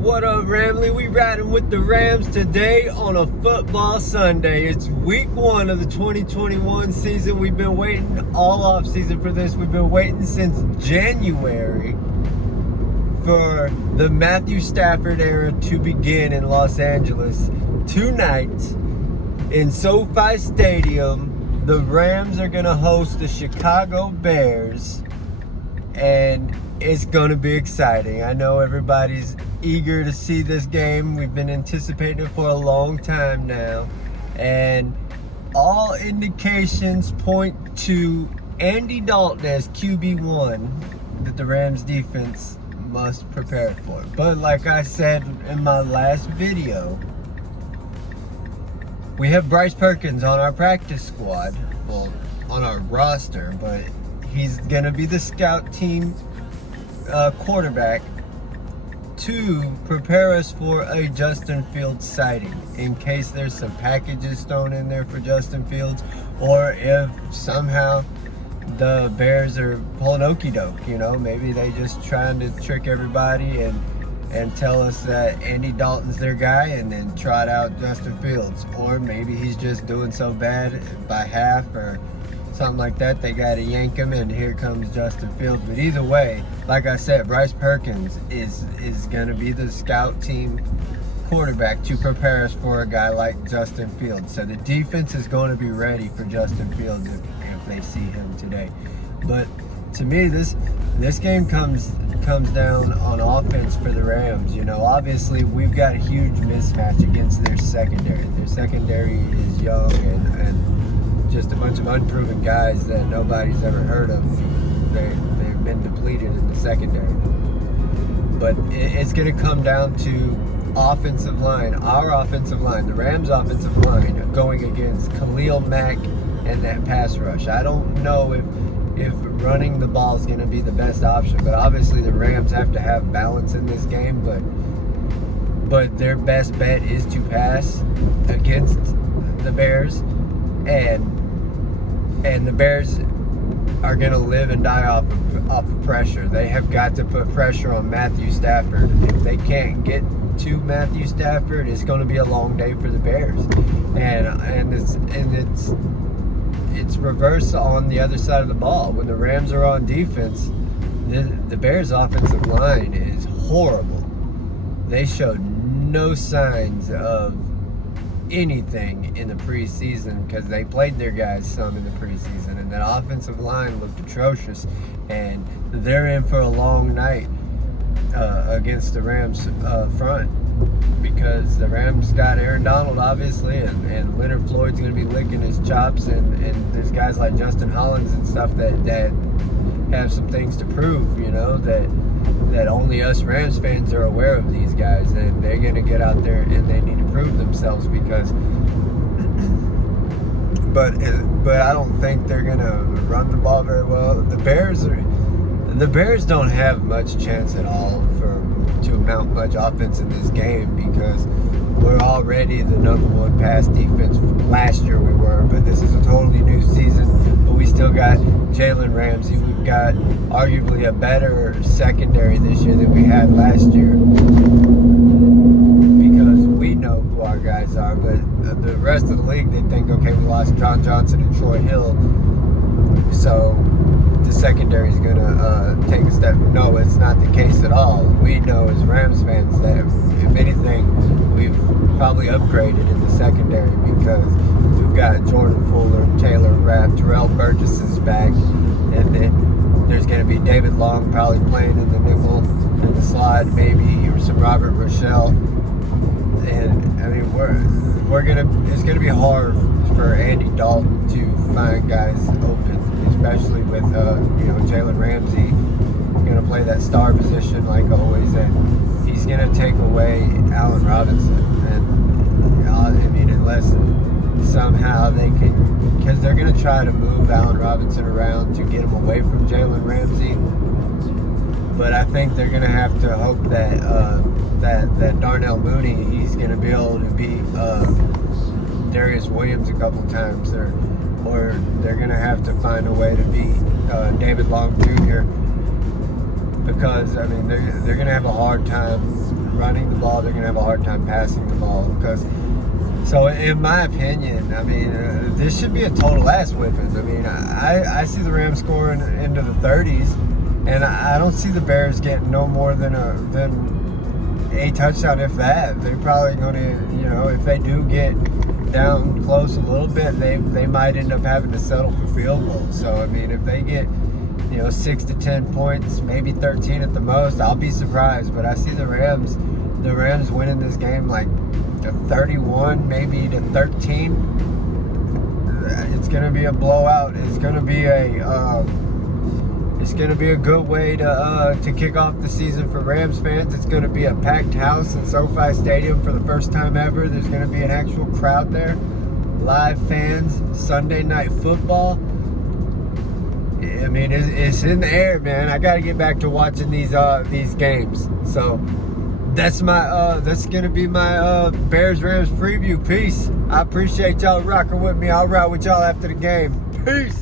What up, Ramley? We riding with the Rams today on a football Sunday. It's week 1 of the 2021 season. We've been waiting all off season for this. We've been waiting since January for the Matthew Stafford era to begin in Los Angeles. Tonight in SoFi Stadium, the Rams are going to host the Chicago Bears, and it's going to be exciting. I know everybody's eager to see this game. We've been anticipating it for a long time now, and all indications point to Andy Dalton as QB1 that the Rams defense must prepare for. But like I said in my last video, we have Bryce Perkins on our practice squad, well, on our roster, but he's going to be the scout team quarterback to prepare us for a Justin Fields sighting, in case there's some packages thrown in there for Justin Fields, or if somehow the Bears are pulling okie doke, maybe they just trying to trick everybody and tell us that Andy Dalton's their guy and then trot out Justin Fields, or maybe he's just doing so bad by half or something like that, they got to yank him and here comes Justin Fields. But either way, like I said, Bryce Perkins is going to be the scout team quarterback to prepare us for a guy like Justin Fields. So the defense is going to be ready for Justin Fields if they see him today. But to me, this game comes down on offense for the Rams. Obviously we've got a huge mismatch against their secondary. Their secondary is young and just a bunch of unproven guys that nobody's ever heard of. They've been depleted in the secondary. But it's going to come down to offensive line, our offensive line, the Rams' offensive line, going against Khalil Mack and that pass rush. I don't know if running the ball is going to be the best option, but obviously the Rams have to have balance in this game. But their best bet is to pass against the Bears, and the Bears are going to live and die off of pressure. They have got to put pressure on Matthew Stafford. If they can't get to Matthew Stafford, it's going to be a long day for the Bears. And it's reverse on the other side of the ball. When the Rams are on defense, the Bears' offensive line is horrible. They showed no signs of anything in the preseason because they played their guys some in the preseason, and that offensive line looked atrocious, and they're in for a long night against the Rams front, because the Rams got Aaron Donald obviously, and Leonard Floyd's going to be licking his chops, and there's guys like Justin Hollins and stuff that have some things to prove, that only us Rams fans are aware of these guys, and they're going to get out there and they need to prove themselves because but I don't think they're going to run the ball very well. The Bears don't have much chance at all to mount much offense in this game, because we're already the #1 pass defense. Last year we were, but this is a totally new season. But we still got Jalen Ramsey. We've got arguably a better secondary this year than we had last year, because we know who our guys are. But the rest of the league, they think, okay, we lost John Johnson and Troy Hill, so the secondary is going to take a step. No, it's not the case at all. We know as Rams fans that if anything, we've probably upgraded in the secondary, because we've got Jordan Fuller, Taylor Rapp, Terrell Burgess is back, and then there's going to be David Long probably playing in the nickel, in the slot, maybe, or some Robert Rochelle. And I mean, it's gonna be hard for Andy Dalton to find guys open, especially with Jalen Ramsey gonna play that star position like always, and he's gonna take away Allen Robinson. And I mean, unless somehow they can, because they're gonna try to move Allen Robinson around to get him away from Jalen Ramsey. But I think they're gonna have to hope that that Darnell Mooney, he's gonna be able to beat Darius Williams a couple times, or they're gonna have to find a way to beat David Long Jr. because I mean they're going to have a hard time running the ball. They're going to have a hard time passing the ball. So in my opinion, I mean, this should be a total ass whipping. I mean, I see the Rams scoring into the 30s, and I don't see the Bears getting no more than a touchdown, if that. They're probably going to, if they do get down close a little bit, they might end up having to settle for field goals. So, I mean, if they get 6 to 10 points, maybe 13 at the most, I'll be surprised. But I see the Rams winning this game like to 31, maybe to 13. It's gonna be a blowout. It's gonna be a good way to kick off the season for Rams fans. It's gonna be a packed house in SoFi Stadium for the first time ever. There's gonna be an actual crowd there, live fans, Sunday night football. I mean, it's in the air, man. I got to get back to watching these games. So that's gonna be my Bears Rams preview. Peace. I appreciate y'all rocking with me. I'll ride with y'all after the game. Peace.